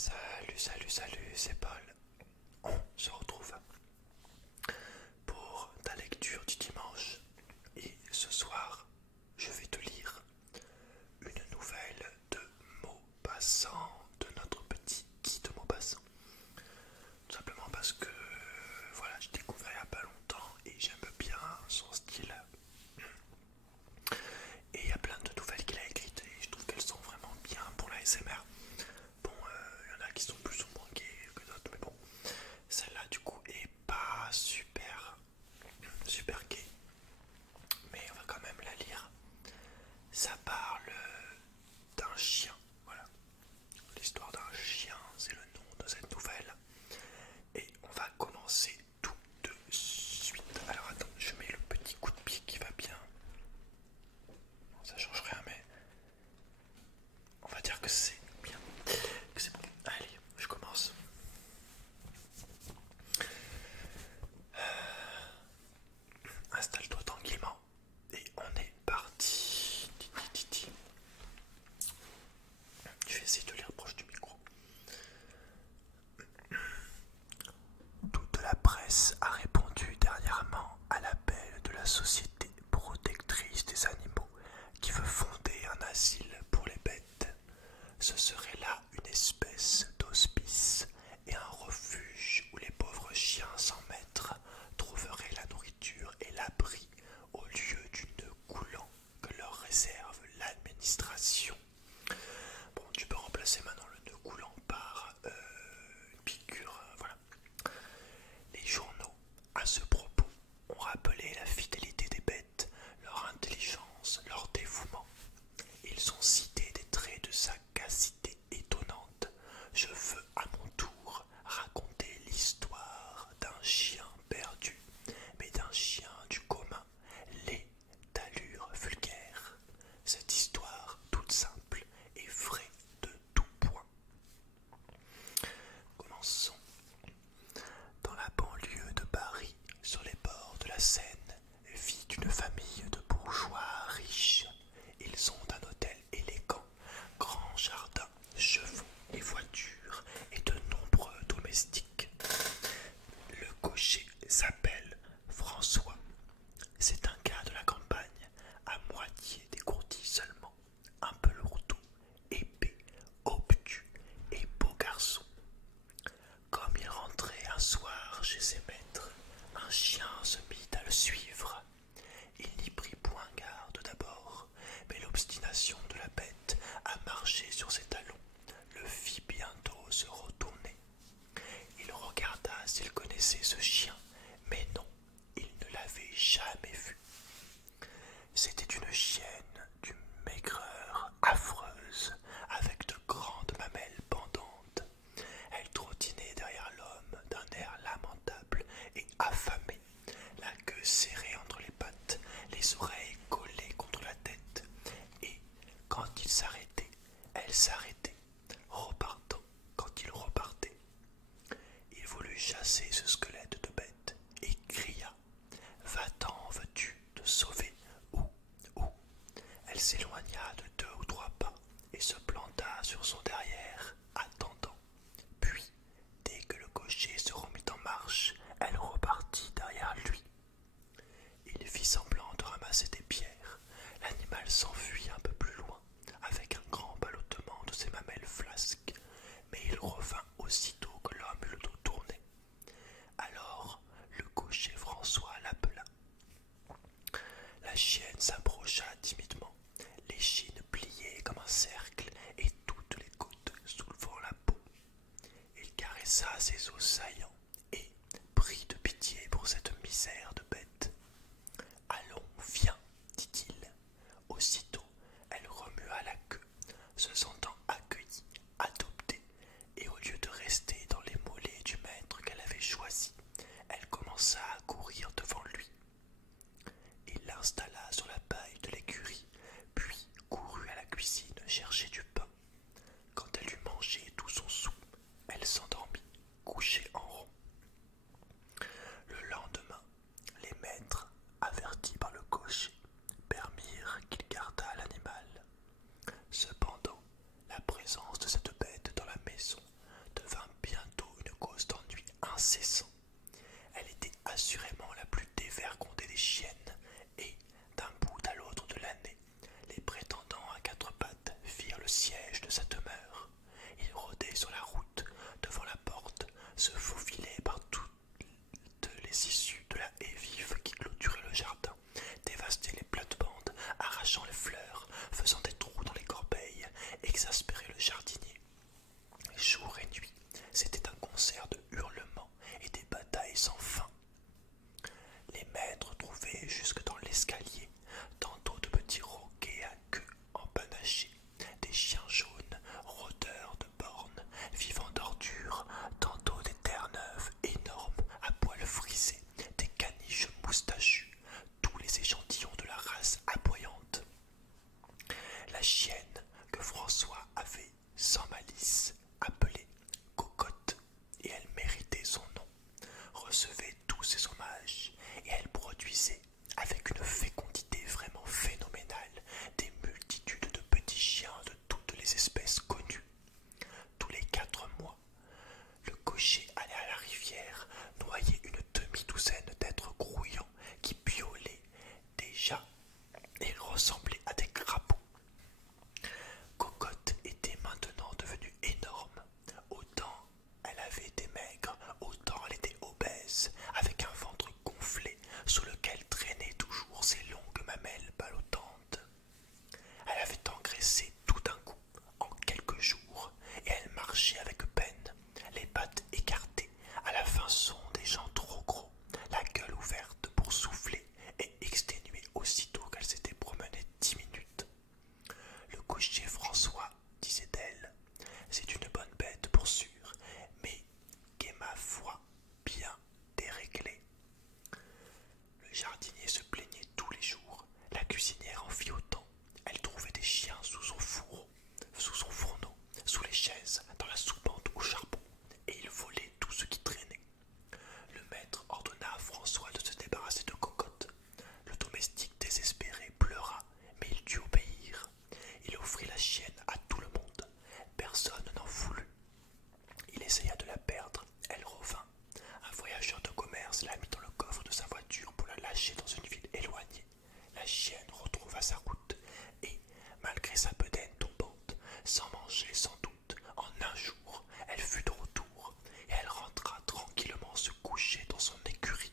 Salut, c'est Paul. On se retrouve pour ta lecture du dimanche. Et ce soir, je vais te lire une nouvelle de Maupassant, de notre petit Guy de Maupassant. Tout simplement parce que voilà, j'ai découvert il n'y a pas longtemps et j'aime bien son style. Et il y a plein de nouvelles qu'il a écrites et je trouve qu'elles sont vraiment bien pour la SMR. Bon, il y en a qui sont plus ou moins gays que d'autres, mais bon, celle-là du coup est pas super gay, mais on va quand même la lire. Ça parle d'un chien, voilà. L'histoire d'un chien, c'est le nom de cette nouvelle. Et on va commencer tout de suite. Alors attends, je mets le petit coup de pied qui va bien. Bon, ça change rien, mais on va dire que c'est bien, que c'est bon. Allez, je commence. Installe-toi tranquillement et on est parti. Je vais essayer de lire proche du micro. Toute la presse a répondu dernièrement à l'appel de la Société protectrice des animaux qui veut fonder un asile pour les bêtes. Ce serait là une espèce d'hospice et un refuge où les pauvres chiens sans maître trouveraient la nourriture et l'abri au lieu du nœud coulant que leur réserve l'administration. Bon, tu peux remplacer maintenant le nœud coulant par une piqûre, voilà. Les journaux, à ce propos, ont rappelé la fidélité des bêtes, leur intelligence, leur dévouement. Ils ont cité des traits de sagacité étonnante. Je veux à mon tour raconter l'histoire d'un chien perdu, mais d'un chien du commun, laid, d'allure vulgaire. Cette histoire, toute simple, est vraie de tout point. Commençons. Dans la banlieue de Paris, sur les bords de la Seine, vit une famille de bourgeois riches. Ils ont un hôtel élégant, grand jardin, chevaux et voitures, et de nombreux domestiques. Le cocher s'appelle François. C'est un gars de la campagne, à moitié dégourdi seulement, un peu lourdeau, épais, obtus et beau garçon. Comme il rentrait un soir chez ses maîtres, un chien se mit à le suivre. Il n'y prit point garde d'abord, mais l'obstination de la bête à marcher sur ses talons le fit bientôt se retourner. Il regarda s'il connaissait ce chien, mais non, il ne l'avait jamais vu. C'était une chienne d'une maigreur affreuse, avec de grandes mamelles pendantes. Elle trottinait derrière l'homme d'un air lamentable et affamé, la queue serrée entre les pattes, les oreilles collées contre la tête, et, quand il s'arrêtait, elle s'arrêtait, repartant quand il repartait. Il voulut chasser ce squelette de bête et cria « Va-t'en, veux-tu te sauver? Où? Où ?» Elle s'éloigna de 2 ou 3 pas et se planta sur son derrière, attendant. Puis, dès que le cocher se remit en marche, elle repartit derrière lui. Il fit semblant de ramasser des pierres. L'animal s'enfuit un peu plus loin, avec un grand ballottement de ses mamelles flasques, mais il revint aussitôt que l'homme eut le dos tourné. Alors, le cocher François l'appela. La chienne s'approcha timidement, l'échine pliée comme un cercle et toutes les côtes soulevant la peau. Il caressa ses os saillants et, pris de pitié pour cette misère de bête, « Allons, viens, dit-il. Aussitôt, elle remua la queue, se sentant accueillie, adoptée, et au lieu de rester dans les mollets du maître qu'elle avait choisi, elle commença à courir devant lui. Il l'installa sur la paille de l'écurie, puis courut à la cuisine chercher du pain. Quand elle eut mangé tout son sou, elle s'endormit, couchée en rond. incessant. Elle était assurément la plus dévergondée des chiennes, et, d'un bout à l'autre de l'année, les prétendants à quatre pattes firent le siège de sa demeure. Ils rôdaient sur la route, devant la porte, se faufilaient par toutes les issues de la haie vive qui clôturait le jardin, dévastaient les plates-bandes, arrachant les fleurs, faisant des trous dans les corbeilles, exaspéraient le jardinier. Jour et nuit, c'était un concert de hurlements et des batailles sans fin. Les maîtres trouvaient jusque dans l'escalier tantôt de petits roquets à queue empanachée, des chiens jaunes, rôdeurs de bornes, vivant d'ordures, tantôt des terre-neuves énormes à poils frisés, des caniches moustachus, tous les échantillons de la race aboyante. La chienne que François avait, sans malice, appelée Cocotte, et elle méritait son nom, recevait tous ses hommages, et elle produisait, avec une fécondité vraiment phénoménale, des multitudes de petits chiens de toutes les espèces connues. Tous les 4 mois, le cocher allait à la rivière noyer une demi-douzaine d'êtres grouillants qui piaulaient déjà et ressemblaient à des crapauds. Cocotte était maintenant devenue énorme. Autant elle avait été maigre, autant elle était obèse, avec un ventre gonflé sous lequel traînaient toujours ses longues mamelles ballottantes. Elle avait engraissé tout d'un coup, en quelques jours, et elle marchait avec peine, les pattes écartées, à la façon des gens trop gros, la gueule ouverte pour souffler et exténuer aussitôt qu'elle s'était promenée 10 minutes. Le cocher François, disait-elle, c'est une bonne bête pour sûr, mais qu'est ma foi bien déréglée. Le jardinier se plaignait tous les jours, la cuisinière en fit autant. Elle trouvait des chiens sous son fourneau, sous les chaises, dans la soupente au charbon, et ils volaient tout ce qui traînait. Le maître ordonna à François de se débarrasser de Cocotte. Le domestique désespéré pleura, mais il dut obéir. Il offrit la chienne à tout le monde. Personne n'en voulut. Il essaya de la perdre, elle revint. Un voyageur de commerce la mit dans le coffre de sa voiture pour la lâcher dans une ville éloignée. La chienne retrouva sa route et, malgré sa bedaine tombante, sans manger sans doute, en un jour, elle fut de retour et elle rentra tranquillement se coucher dans son écurie.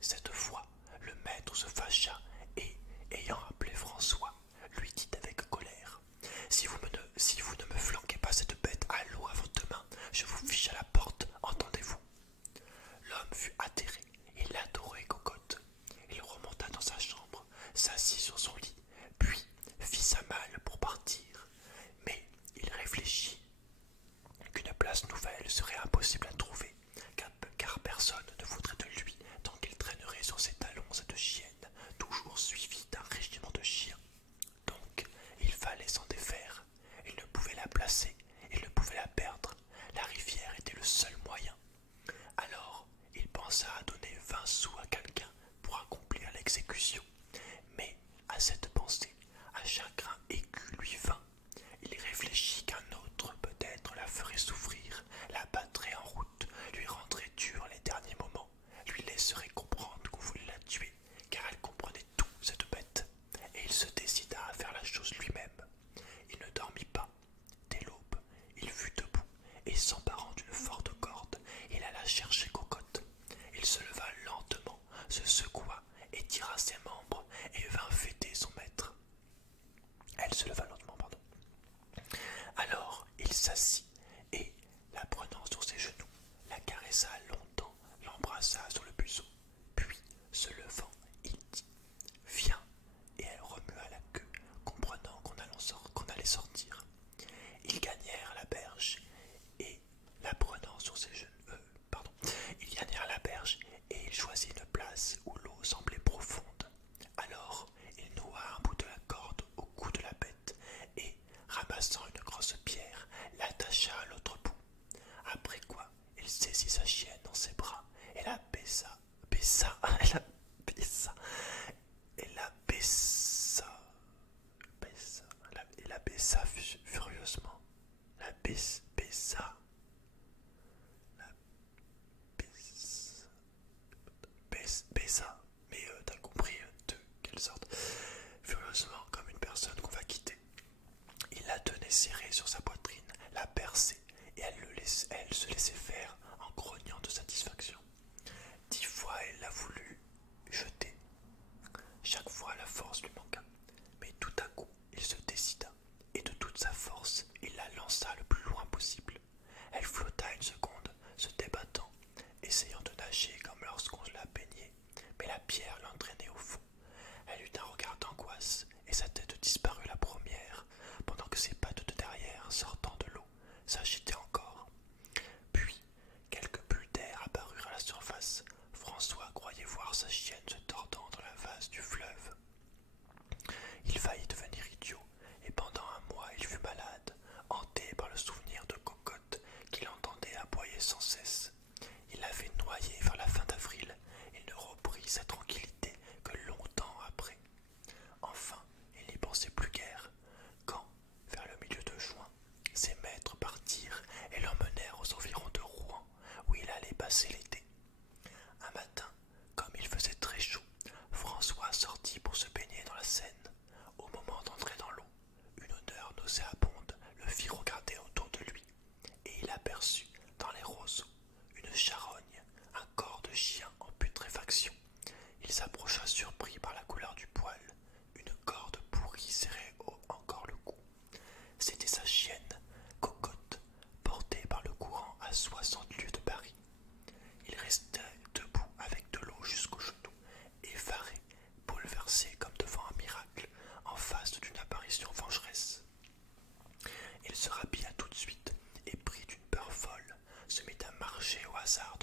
Cette fois, le maître se fâcha et, ayant appelé François, lui dit avec colère: si vous ne me flanquez pas cette bête à l'eau avant demain, je vous fiche à la porte, entendez-vous? L'homme fut atterré, il adorait Cocotte. Il remonta dans sa chambre, s'assit sur son lit, puis fit sa malle pour partir. Mais il réfléchit qu'une place nouvelle serait impossible à trouver, car personne ne voudrait de lui tant qu'il traînerait sur ses talons cette chienne, toujours suivie d'un régiment de chiens. Donc, il fallait s'en défaire. Il ne pouvait la placer, il ne pouvait la perdre. La rivière était le seul moyen. Alors, il pensa à donner 20 sous à quelqu'un pour accomplir l'exécution. Mais, à cette pensée, un chagrin aigu lui vint. Il réfléchit qu'un autre, peut-être, la ferait souffrir, la battrait en route, lui rendrait dur les derniers moments, lui laisserait comprendre qu'on voulait la tuer, car elle comprenait tout, cette bête. Et il se décida à faire la chose lui-même. Il ne dormit pas. Dès l'aube, il fut debout, et s'emparant d'une forte corde, il alla chercher Cocotte. Il se leva lentement, se secoua, étira ses membres, et vint fêter son maître. Elle se leva lentement, pardon. Alors il s'assit, et, la prenant sur ses genoux, la caressa longtemps, l'embrassa sur le buisson. Puis, se levant, il dit: viens, et elle remua la queue, comprenant qu'on allait sortir. Ils gagnèrent la berge, et, la prenant sur ses genoux, ils gagnèrent la berge, et il choisit une place où l'eau semblait profonde. Alors, il noua un bout de la corde au cou de la bête, et, ramassant une grosse pierre, l'attacha à l'autre bout. Après quoi, il saisit sa chienne dans ses bras, et la baissa, furieusement. Teresa, mais t'as compris de quelle sorte. Furieusement, comme une personne qu'on va quitter. Il la tenait serrée sur sa poitrine, la perçait, et elle se laissait faire en grognant de satisfaction. 10 fois elle l'a voulu jeter. Chaque fois la force lui manqua. Mais tout à coup, il se décida, et de toute sa force, il la lança le plus loin possible. Elle flotta une seconde, se débattant, essayant de nager comme lorsqu'on la baignait, mais la pierre l'entraînait au fond. Elle eut un regard d'angoisse, et sa tête disparut la première, pendant que ses pattes de derrière, sortant de l'eau, s'agitaient encore. Puis, quelques bulles d'air apparurent à la surface. François croyait voir sa chienne se tordant dans la vase du fleuve. Il faillit devenir idiot, et pendant un mois il fut malade, hanté par le souvenir de Cocotte qu'il entendait aboyer sans cesse. Il l'avait noyé vers la fin d'avril. Il ne reprit sa tranquillité que longtemps après. Enfin, il n'y pensait plus guère, quand, vers le milieu de juin, ses maîtres partirent et l'emmenèrent aux environs de Rouen, où il allait passer l'été. Un matin, comme il faisait très chaud, François sortit pour se baigner dans la Seine. Au moment d'entrer dans l'eau, une odeur nauséabonde le fit regarder autour de lui, et il aperçut, dans les roseaux, une charogne, un corps de chien en putréfaction. Il s'approcha surpris par la couleur du poil. Une corde pourrie serrait encore le cou. C'était sa chienne, Cocotte, portée par le courant à 60 lieues de Paris. Il restait debout avec de l'eau jusqu'aux genoux, effaré, bouleversé comme devant un miracle, en face d'une apparition vengeresse. Il se rhabilla tout de suite et, pris d'une peur folle, se mit à marcher au hasard